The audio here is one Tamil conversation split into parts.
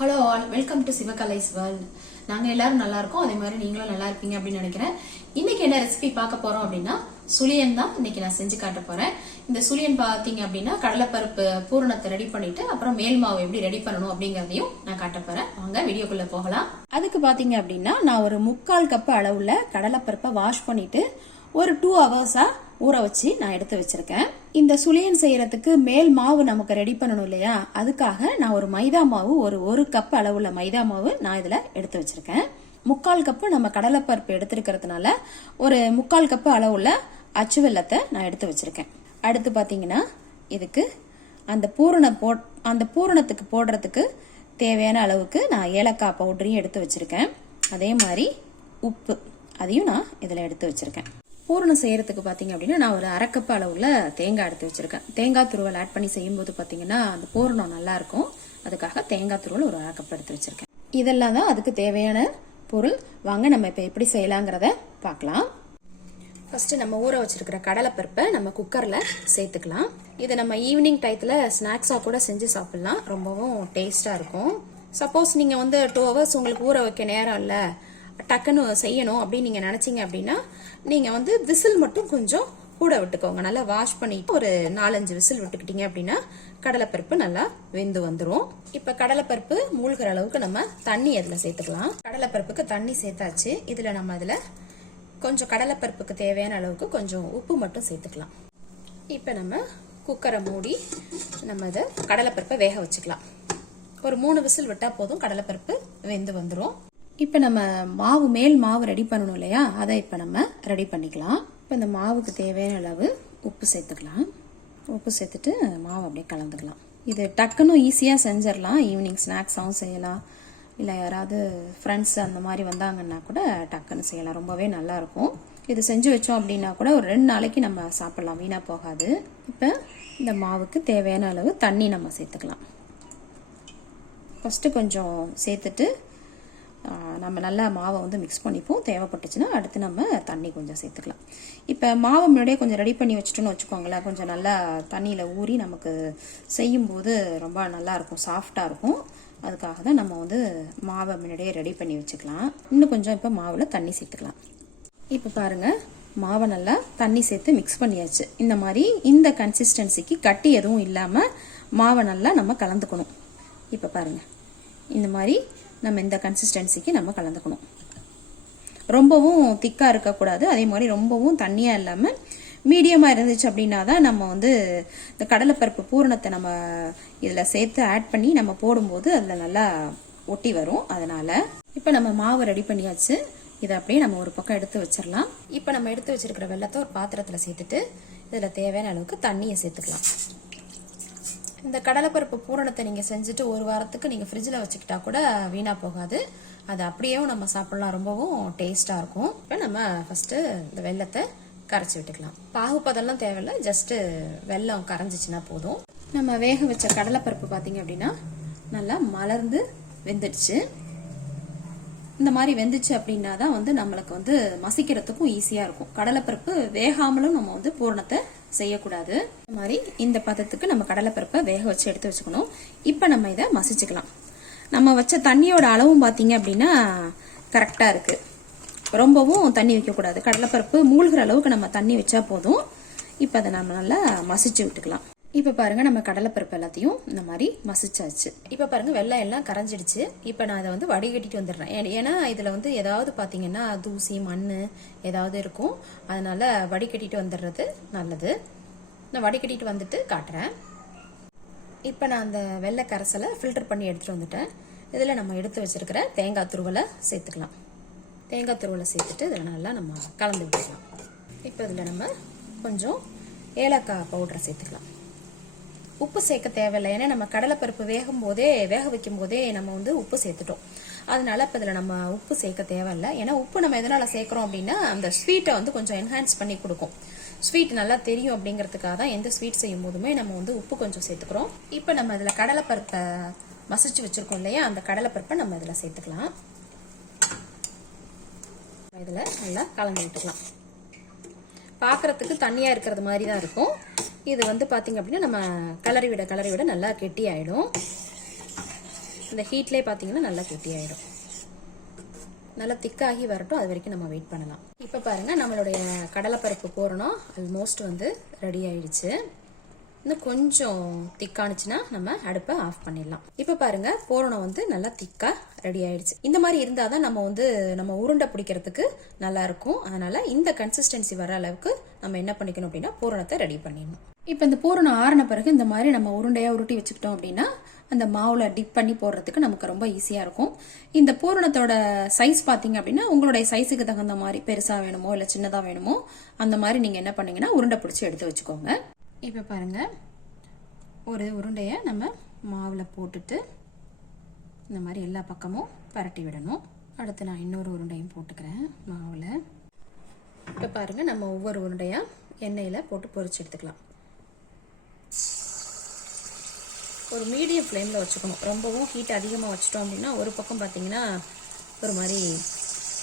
Hello all, welcome to Sivakalai's world. நாங்க எல்லாரும் நல்லா இருக்கோம், அதே மாதிரி நீங்களும் நல்லா இருப்பீங்க அப்படின்னு நினைக்கிறேன். இன்னைக்கு என்ன ரெசிபி பார்க்க போறோம் அப்படின்னா சுழியன் தான் இன்னைக்கு நான் செஞ்சு காட்ட போறேன். இந்த சுழியன் பாத்தீங்க அப்படின்னா கடலைப்பருப்பு பூரணத்தை ரெடி பண்ணிட்டு அப்புறம் மேல் மாவு எப்படி ரெடி பண்ணணும் அப்படிங்கறதையும் நான் காட்ட போறேன். வாங்க வீடியோக்குள்ள போகலாம். அதுக்கு பாத்தீங்க அப்படின்னா நான் ஒரு 3/4 கப் அளவுல கடலைப்பருப்பை வாஷ் பண்ணிட்டு ஒரு 2 ஹவர்ஸா ஊற வச்சு நான் எடுத்து வச்சிருக்கேன். இந்த சுழியன் செய்யறதுக்கு மேல் மாவு நமக்கு ரெடி பண்ணணும் இல்லையா, அதுக்காக நான் ஒரு மைதா மாவு ஒரு கப் அளவுள்ள மைதா மாவு நான் இதுல எடுத்து வச்சிருக்கேன். 3/4 கப்பு நம்ம கடலைப்பருப்பு எடுத்திருக்கிறதுனால ஒரு 3/4 கப்பு அளவுள்ள அச்சு வெல்லத்தை நான் எடுத்து வச்சிருக்கேன். அடுத்து பாத்தீங்கன்னா இதுக்கு அந்த பூரணத்துக்கு போடுறதுக்கு தேவையான அளவுக்கு நான் ஏலக்காய் பவுடரையும் எடுத்து வச்சிருக்கேன். அதே மாதிரி உப்பு அதையும் நான் இதுல எடுத்து வச்சிருக்கேன். பூரணம் செய்யறதுக்கு பாத்தீங்க அப்படின்னா நான் ஒரு 1/2 கப் அளவுல தேங்காய் எடுத்து வச்சிருக்கேன். தேங்காய் துருவல் ஆட் பண்ணி செய்யும் போது பாத்தீங்கன்னா அந்த பூரணம் நல்லா இருக்கும். அதுக்காக தேங்காய் துருவல் ஒரு 1/2 கப் எடுத்து வச்சிருக்கேன். இதெல்லாம் தான் அதுக்கு தேவையான பொருள். வாங்க நம்ம இப்ப எப்படி செய்யலாங்கிறத பார்க்கலாம். ஃபர்ஸ்ட் நம்ம ஊற வச்சிருக்கிற கடலைப்பருப்பை நம்ம குக்கர்ல சேர்த்துக்கலாம். இதை நம்ம ஈவினிங் டயத்துல ஸ்நாக்ஸா கூட செஞ்சு சாப்பிடலாம், ரொம்பவும் டேஸ்டா இருக்கும். சப்போஸ் நீங்க 2 ஹவர்ஸ் உங்களுக்கு ஊற வைக்க நேரம் இல்ல, டக்குன்னு செய்யணும் அப்படின்னு நீங்க நினைச்சீங்க அப்படின்னா நீங்க விசில் மட்டும் கொஞ்சம் கூட விட்டுக்கோங்க. நல்லா வாஷ் பண்ணிட்டு ஒரு 4-5 விசில் விட்டுக்கிட்டீங்க அப்படின்னா கடலைப்பருப்பு நல்லா வெந்து வந்துடும். இப்ப கடலைப்பருப்பு மூழ்கிற அளவுக்கு நம்ம தண்ணி அதுல சேர்த்துக்கலாம். கடலைப்பருப்புக்கு தண்ணி சேர்த்தாச்சு. இதுல நம்ம அதுல கொஞ்சம் கடலைப்பருப்புக்கு தேவையான அளவுக்கு கொஞ்சம் உப்பு மட்டும் சேர்த்துக்கலாம். இப்ப நம்ம குக்கரை மூடி நம்ம இதை கடலைப்பருப்பை வேக வச்சுக்கலாம். ஒரு 3 விசில் விட்டா போதும், கடலைப்பருப்பு வெந்து வந்துடும். இப்ப நம்ம மேல் மாவு ரெடி பண்ணணும் இல்லையா, அதை இப்ப நம்ம ரெடி பண்ணிக்கலாம். இப்ப இந்த மாவுக்கு தேவையான அளவு உப்பு சேர்த்துக்கலாம். உப்பு சேர்த்துட்டு மாவு அப்படியே கலந்துக்கலாம். இது டக்குன்னு ஈஸியா செஞ்சிடலாம். ஈவினிங் ஸ்நாக்ஸாகவும் செய்யலாம், இல்லை யாராவது ஃப்ரெண்ட்ஸ் அந்த மாதிரி வந்தாங்கன்னா கூட டக்குன்னு செய்யலாம். ரொம்பவே நல்லா இருக்கும். இது செஞ்சு வச்சோம் அப்படின்னா கூட ஒரு 2 நாளைக்கு நம்ம சாப்பிடலாம், வீணா போகாது. இப்போ இந்த மாவுக்கு தேவையான அளவு தண்ணி நம்ம சேர்த்துக்கலாம். ஃபர்ஸ்ட் கொஞ்சம் சேர்த்துட்டு நம்ம நல்லா மாவை மிக்ஸ் பண்ணிப்போம். தேவைப்பட்டுச்சுன்னா அடுத்து நம்ம தண்ணி கொஞ்சம் சேர்த்துக்கலாம். இப்போ மாவை முன்னாடியே கொஞ்சம் ரெடி பண்ணி வச்சுட்டோன்னு வச்சுக்கோங்களேன், கொஞ்சம் நல்லா தண்ணியில் ஊறி நமக்கு செய்யும்போது ரொம்ப நல்லா இருக்கும், சாஃப்டாக இருக்கும். அதுக்காக தான் நம்ம மாவை முன்னாடியே ரெடி பண்ணி வச்சுக்கலாம். இன்னும் கொஞ்சம் இப்போ மாவில் தண்ணி சேர்த்துக்கலாம். இப்போ பாருங்க, மாவை நல்லா தண்ணி சேர்த்து மிக்ஸ் பண்ணியாச்சு. இந்த மாதிரி இந்த கன்சிஸ்டன்சிக்கு கட்டி எதுவும் இல்லாமல் மாவை நல்லா நம்ம கலந்துக்கணும். இப்போ பாருங்க, இந்த மாதிரி நம்ம இந்த கன்சிஸ்டன்சிக்கு நம்ம கலந்துக்கணும். ரொம்பவும் திக்கா இருக்கக்கூடாது, அதே மாதிரி ரொம்பவும் தண்ணியா இல்லாம மீடியமா இருந்துச்சு அப்படின்னா தான் நம்ம இந்த கடலைப்பருப்பு பூரணத்தை நம்ம இதுல சேர்த்து ஆட் பண்ணி நம்ம போடும்போது அதுல நல்லா ஒட்டி வரும். அதனால இப்ப நம்ம மாவு ரெடி பண்ணியாச்சு. இதை அப்படியே நம்ம ஒரு பக்கம் எடுத்து வச்சிடலாம். இப்ப நம்ம எடுத்து வச்சிருக்கிற வெல்லத்தை ஒரு பாத்திரத்துல சேர்த்துட்டு இதுல தேவையான அளவுக்கு தண்ணியை சேர்த்துக்கலாம். இந்த கடலைப்பருப்பு பூரணத்தை நீங்க செஞ்சுட்டு ஒரு வாரத்துக்கு நீங்க ஃப்ரிட்ஜில் வச்சுக்கிட்டா கூட வீணா போகாது. அது அப்படியேவும் நம்ம சாப்பிடலாம், ரொம்பவும் டேஸ்டா இருக்கும். இப்போ நம்ம ஃபர்ஸ்ட் இந்த வெல்லத்தை கரைச்சி விட்டுக்கலாம். பாகுபதெல்லாம் தேவையில்லை, ஜஸ்ட் வெல்லம் கரைஞ்சிச்சுன்னா போதும். நம்ம வேக வச்ச கடலைப்பருப்பு பாத்தீங்க அப்படின்னா நல்லா மலர்ந்து வெந்துடுச்சு. இந்த மாதிரி வெந்துச்சு அப்படின்னா தான் நம்மளுக்கு மசிக்கிறதுக்கும் ஈஸியா இருக்கும். கடலைப்பருப்பு வேகாமலும் நம்ம பூரணத்தை செய்யக்கூடாது. இந்த மாதிரி இந்த பதத்துக்கு நம்ம கடலைப்பருப்பை வேக வச்சு எடுத்து வச்சுக்கணும். இப்ப நம்ம இதை மசிச்சுக்கலாம். நம்ம வச்ச தண்ணியோட அளவும் பாத்தீங்க அப்படின்னா கரெக்டா இருக்கு. ரொம்பவும் தண்ணி வைக்க கூடாது. கடலைப்பருப்பு மூழ்கிற அளவுக்கு நம்ம தண்ணி வச்சா போதும். இப்ப அதை நம்ம நல்லா மசிச்சு விட்டுக்கலாம். இப்ப பாருங்க, நம்ம கடலைப்பருப்பு எல்லாத்தையும் இந்த மாதிரி மசிச்சாச்சு. இப்ப பாருங்க, வெள்ளம் எல்லாம் கரைஞ்சிடுச்சு. இப்ப நான் அதை வடிகட்டிட்டு வந்துடுறேன். ஏன்னா இதுல ஏதாவது பாத்தீங்கன்னா தூசி மண்ணு ஏதாவது இருக்கும், அதனால வடிகட்டிட்டு வந்துடுறது நல்லது. நான் வடிகட்டிட்டு வந்துட்டு காட்டுறேன். இப்ப நான் அந்த வெள்ளை கரைசலை ஃபில்டர் பண்ணி எடுத்துட்டு வந்துட்டேன். இதுல நம்ம எடுத்து வச்சிருக்கிற தேங்காய் துருவலை சேர்த்துக்கலாம். தேங்காய் துருவலை சேர்த்துட்டு இதுல நல்லா நம்ம கலந்து விட்டுக்கலாம். இப்ப இதுல நம்ம கொஞ்சம் ஏலக்காய் பவுடரை சேர்த்துக்கலாம். உப்பு சேர்க்க தேவையில்லை, ஏன்னா நம்ம கடலைப்பருப்பு வேக வைக்கும் போதே நம்ம உப்பு சேர்த்துட்டோம். அதனால இப்ப இதுல நம்ம உப்பு சேர்க்க தேவையில்லை. ஏன்னா உப்பு நம்ம எதனால சேர்க்கிறோம் அப்படின்னா அந்த ஸ்வீட்டை கொஞ்சம் என்ஹான்ஸ் பண்ணி கொடுக்கும். ஸ்வீட் நல்லா தெரியும் அப்படிங்கறதுக்காக தான் எந்த ஸ்வீட் செய்யும் போதுமே நம்ம உப்பு கொஞ்சம் சேர்த்துக்கிறோம். இப்ப நம்ம இதுல கடலைப்பருப்பை மசிச்சு வச்சிருக்கோம் இல்லையா, அந்த கடலைப்பருப்பை நம்ம இதுல சேர்த்துக்கலாம். இதுல நல்லா கலந்து விட்டுக்கலாம். பாக்குறதுக்கு தண்ணியா இருக்கிறது மாதிரி தான் இருக்கும். இது பாத்தீங்க அப்படின்னா நம்ம கலரி விட நல்லா கெட்டி ஆயிடும். இந்த ஹீட்லேயே பார்த்தீங்கன்னா நல்லா கெட்டியாயிடும். நல்லா திக்காகி வரட்டும், அது வரைக்கும் நம்ம வெயிட் பண்ணலாம். இப்போ பாருங்க, நம்மளுடைய கடலைப்பருப்பு பூரணம் ஆல்மோஸ்ட் வந்து ரெடி ஆயிடுச்சு. இன்னும் கொஞ்சம் திக்கானுச்சுன்னா நம்ம அடுப்பை ஆஃப் பண்ணிடலாம். இப்போ பாருங்க, பூரணம் வந்து நல்லா திக்கா ரெடி ஆயிடுச்சு. இந்த மாதிரி இருந்தால் தான் நம்ம உருண்டை பிடிக்கிறதுக்கு நல்லா இருக்கும். அதனால இந்த கன்சிஸ்டன்சி வர அளவுக்கு நம்ம என்ன பண்ணிக்கணும் அப்படின்னா பூரணத்தை ரெடி பண்ணிடணும். இப்போ இந்த பூரணம் ஆறின பிறகு இந்த மாதிரி நம்ம உருண்டையாக உருட்டி வச்சுக்கிட்டோம் அப்படின்னா அந்த மாவுல டிப் பண்ணி போடுறதுக்கு நமக்கு ரொம்ப ஈஸியாக இருக்கும். இந்த பூரணத்தோட சைஸ் பார்த்தீங்க அப்படின்னா உங்களுடைய சைஸுக்கு தகுந்த மாதிரி பெருசாக வேணுமோ இல்லை சின்னதாக வேணுமோ அந்த மாதிரி நீங்கள் என்ன பண்ணீங்கன்னா உருண்டை பிடிச்சி எடுத்து வச்சுக்கோங்க. இப்போ பாருங்க, ஒரு உருண்டையை நம்ம மாவில் போட்டுட்டு இந்த மாதிரி எல்லா பக்கமும் பரட்டி விடணும். அடுத்து நான் இன்னொரு உருண்டையும் போட்டுக்கிறேன் மாவில். இப்போ பாருங்க, நம்ம ஒவ்வொரு உருண்டையாக எண்ணெயில் போட்டு பொரிச்சு எடுத்துக்கலாம். ஒரு மீடியம் ஃப்ளேமில் வச்சுக்கணும். ரொம்பவும் ஹீட் அதிகமாக வச்சிட்டோம் அப்படின்னா ஒரு பக்கம் பார்த்தீங்கன்னா ஒரு மாதிரி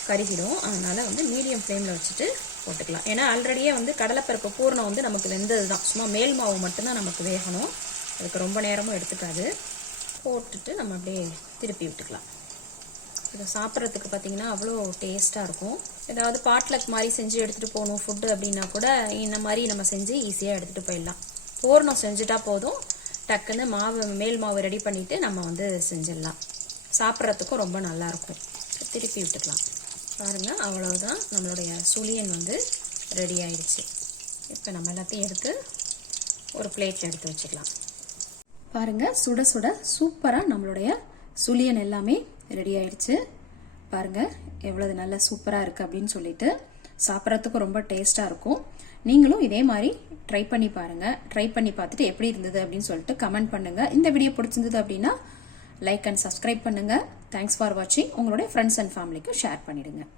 கருகிடும். அதனால வந்து மீடியம் ஃப்ளேமில் வச்சுட்டு போட்டுக்கலாம். ஏன்னா ஆல்ரெடியே வந்து கடலைப்பருப்பு பூரணம் வந்து நமக்கு வெந்தது தான். சும்மா மேல் மாவு மட்டும்தான் நமக்கு வேகணும். அதுக்கு ரொம்ப நேரமும் எடுத்துக்காது. போட்டுட்டு நம்ம அப்படியே திருப்பி விட்டுக்கலாம். இதை சாப்பிட்றதுக்கு பார்த்தீங்கன்னா அவ்வளோ டேஸ்ட்டாக இருக்கும். ஏதாவது பாட்லக் மாதிரி செஞ்சு எடுத்துகிட்டு போகணும் ஃபுட்டு அப்படின்னா கூட இந்த மாதிரி நம்ம செஞ்சு ஈஸியாக எடுத்துகிட்டு போயிடலாம். பூரணம் செஞ்சுட்டா போதும், டக்குன்னு மேல் மாவு ரெடி பண்ணிவிட்டு நம்ம வந்து செஞ்சிடலாம். சாப்பிட்றதுக்கும் ரொம்ப நல்லாயிருக்கும். திருப்பி விட்டுக்கலாம். பாருங்கள், அவ்வளவுதான், நம்மளுடைய சுழியன் வந்து ரெடி ஆயிடுச்சு. இப்போ நம்ம எல்லாத்தையும் எடுத்து ஒரு பிளேட்டில் எடுத்து வச்சுக்கலாம். பாருங்கள், சுட சுட சூப்பராக நம்மளுடைய சுழியன் எல்லாமே ரெடி ஆயிடுச்சு. பாருங்கள் எவ்வளவு நல்லா சூப்பராக இருக்குது அப்படின்னு சொல்லிட்டு. சாப்பிட்றதுக்கும் ரொம்ப டேஸ்ட்டாக இருக்கும். நீங்களும் இதே மாதிரி ட்ரை பண்ணி பாருங்கள். ட்ரை பண்ணி பார்த்துட்டு எப்படி இருந்தது அப்படின்னு சொல்லிட்டு கமெண்ட் பண்ணுங்கள். இந்த வீடியோ பிடிச்சிருந்தது அப்படின்னா லைக் அண்ட் சப்ஸ்கிரைப் பண்ணுங்கள். தேங்க்ஸ் ஃபார் வாட்சிங். உங்களுடைய ஃப்ரெண்ட்ஸ் அண்ட் ஃபேமிலிக்கு ஷேர் பண்ணிடுங்க.